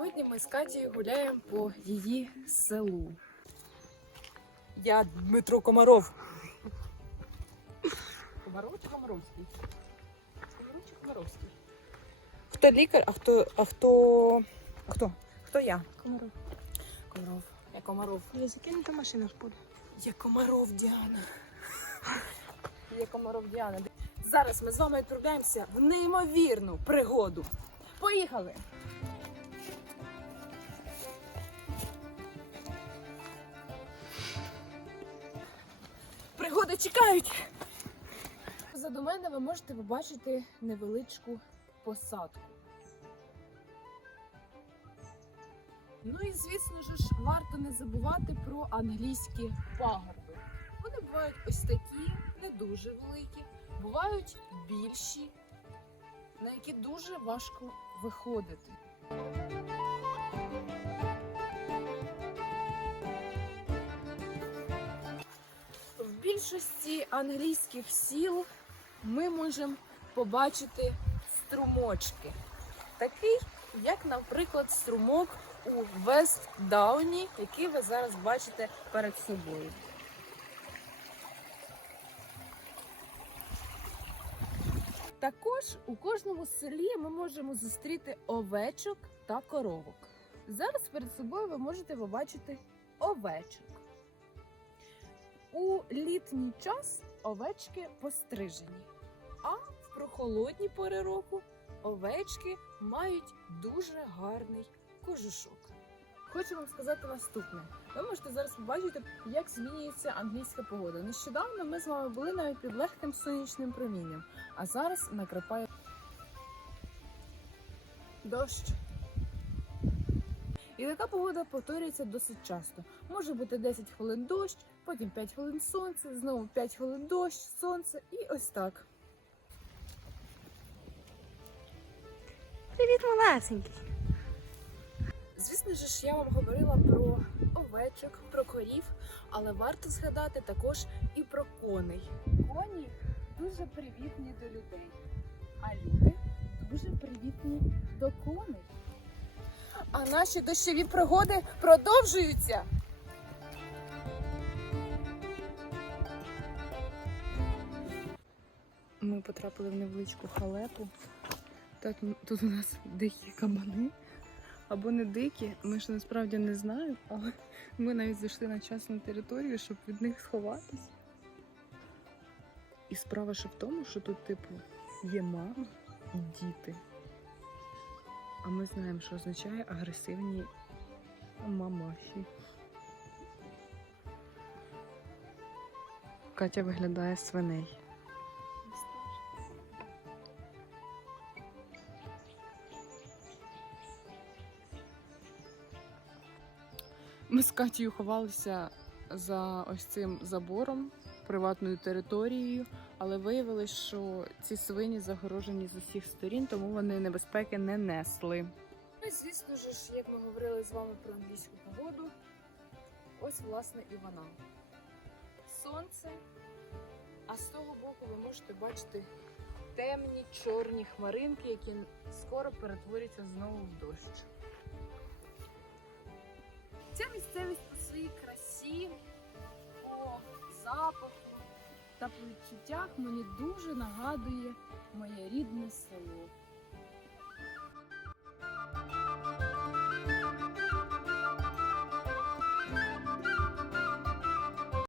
Сьогодні ми з Катією гуляємо по її селу. Я Дмитро Комаров. Комаров чи Комаровський? Комаров чи Комаровський? Хто лікар, а хто. А хто. Хто? Хто я? Комаров. Комаров. Я Комаров. Я закинута машина ж буде. Я Комаров Діана. Я Комаров Діана. Зараз ми з вами відправляємося в неймовірну пригоду. Поїхали! Пригоди чекають! Позаду мене ви можете побачити невеличку посадку. Ну і звісно ж, варто не забувати про англійські пагорби. Вони бувають ось такі, не дуже великі, бувають більші, на які дуже важко виходити. Більшості англійських сіл ми можемо побачити струмочки. Такий, як, наприклад, струмок у Вест Дауні, який ви зараз бачите перед собою. Також у кожному селі ми можемо зустріти овечок та коровок. Зараз перед собою ви можете побачити овечок. У літній час овечки пострижені, а в прохолодні пори року овечки мають дуже гарний кожушок. Хочу вам сказати наступне. Ви можете зараз побачити, як змінюється англійська погода. Нещодавно ми з вами були навіть під легким сонячним промінням, а зараз накрапає дощ. І така погода повторюється досить часто. Може бути 10 хвилин дощ, потім 5 хвилин сонце, знову 5 хвилин дощ, сонце і ось так. Привіт, малесенький. Звісно ж, я вам говорила про овечок, про корів, але варто згадати також і про коней. Коні дуже привітні до людей, а люди дуже привітні до коней. А наші дощові пригоди продовжуються. Ми потрапили в невеличку халепу. Так, тут у нас дикі кабани. Або не дикі, ми ж насправді не знаємо, але ми навіть зайшли на частну територію, щоб від них сховатись. І справа ще в тому, що тут, типу, є мама і діти. Ми знаємо, що означає агресивні мамаші. Катя виглядає свиней. Ми з Катією ховалися за ось цим забором, приватною територією, але виявилось, що ці свині загорожені з усіх сторін, тому вони небезпеки не несли. Ну звісно ж, як ми говорили з вами про англійську погоду, ось власне і вона. Сонце, а з того боку ви можете бачити темні чорні хмаринки, які скоро перетворяться знову в дощ. Ця місцевість по своїй красі, та по відчуттях мені дуже нагадує моє рідне село.